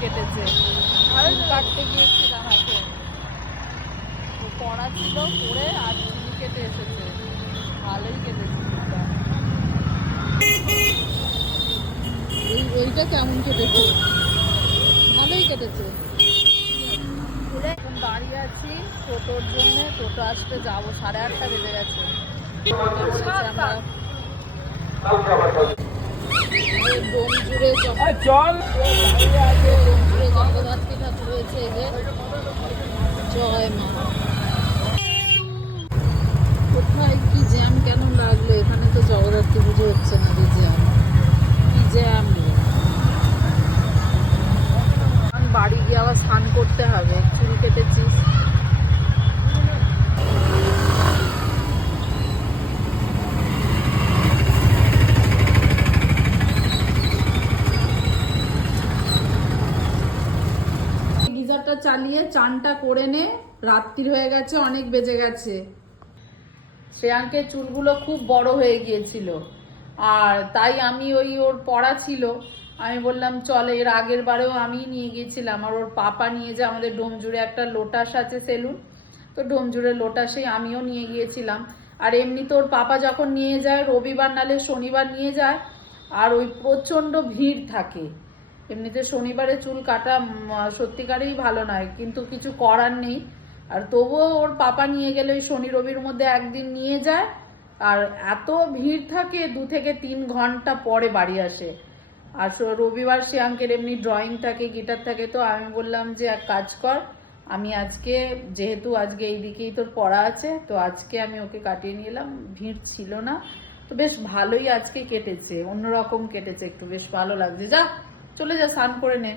কেটেছে। কাটতে গিয়েছিলাম এখন, পড়া ছিল পড়ে আর চুল কেটে এসেছে, ভালোই কেটেছে চুলটা। এইটা কেমন কেটেছে? ভালোই কেটেছে। এখন দাঁড়িয়ে আছি টোটোর জন্য, টোটো আসতে যাবো, 8:30 বেজে গেছে। ডোম জুড়ে জগদ্ধাত্রী ঠাকুর রয়েছে, এই যে জয় মা। কোথায় কি জ্যাম কেন লাগলো? এখানে তো জগদ্ধাত্রী পুজো হচ্ছে না, যে জ্যাম, কি জ্যাম। বাড়ি গিয়ে আবার স্নান করতে হবে, চুল কেটেছি। গিজারটা চালিয়ে চানটা করে নে, রাত্রি হয়ে গেছে, অনেক বেজে গেছে। শ্রেয়াঙ্কের চুলগুলো খুব বড় হয়ে গিয়েছিল, আর তাই আমি ওর পড়া ছিল, আমি বললাম চল, এর আগের বারেও আমি নিয়ে গিয়েছিলাম, আর ওর পাপা নিয়ে যায় আমাদের ডোমজুড়ে একটা লোটাস আছে সেলুন, তো ডোমজুড়ে লোটাসেই আমিও নিয়ে গিয়েছিলাম। আর এমনি তো ওর পাপা যখন নিয়ে যায় রবিবার নালে শনিবার নিয়ে যায়, আর ওই প্রচণ্ড ভিড় থাকে। এমনিতে শনিবারে চুল কাটা সত্যিকারেই ভালো নয়, কিন্তু কিছু করার নেই। আর তবুও ওর পাপা নিয়ে গেলে ওই শনি রবির মধ্যে একদিন নিয়ে যায়, আর এত ভিড় থাকে 2 থেকে 3 ঘন্টা পরে বাড়ি আসে। আর রবিবার শ্রেয়াঙ্কের এমনি ড্রয়িং থাকে, গিটার থাকে, তো আমি বললাম যে এক কাজ কর, আমি আজকে যেহেতু আজকে এইদিকেই তোর পড়া আছে, তো আজকে আমি ওকে কাটিয়ে নিয়ে এলাম, ভিড় ছিল না, তো বেশ ভালোই আজকে কেটেছে, অন্যরকম কেটেছে একটু, বেশ ভালো লাগছে। যা চলে যা, স্নান করে নে।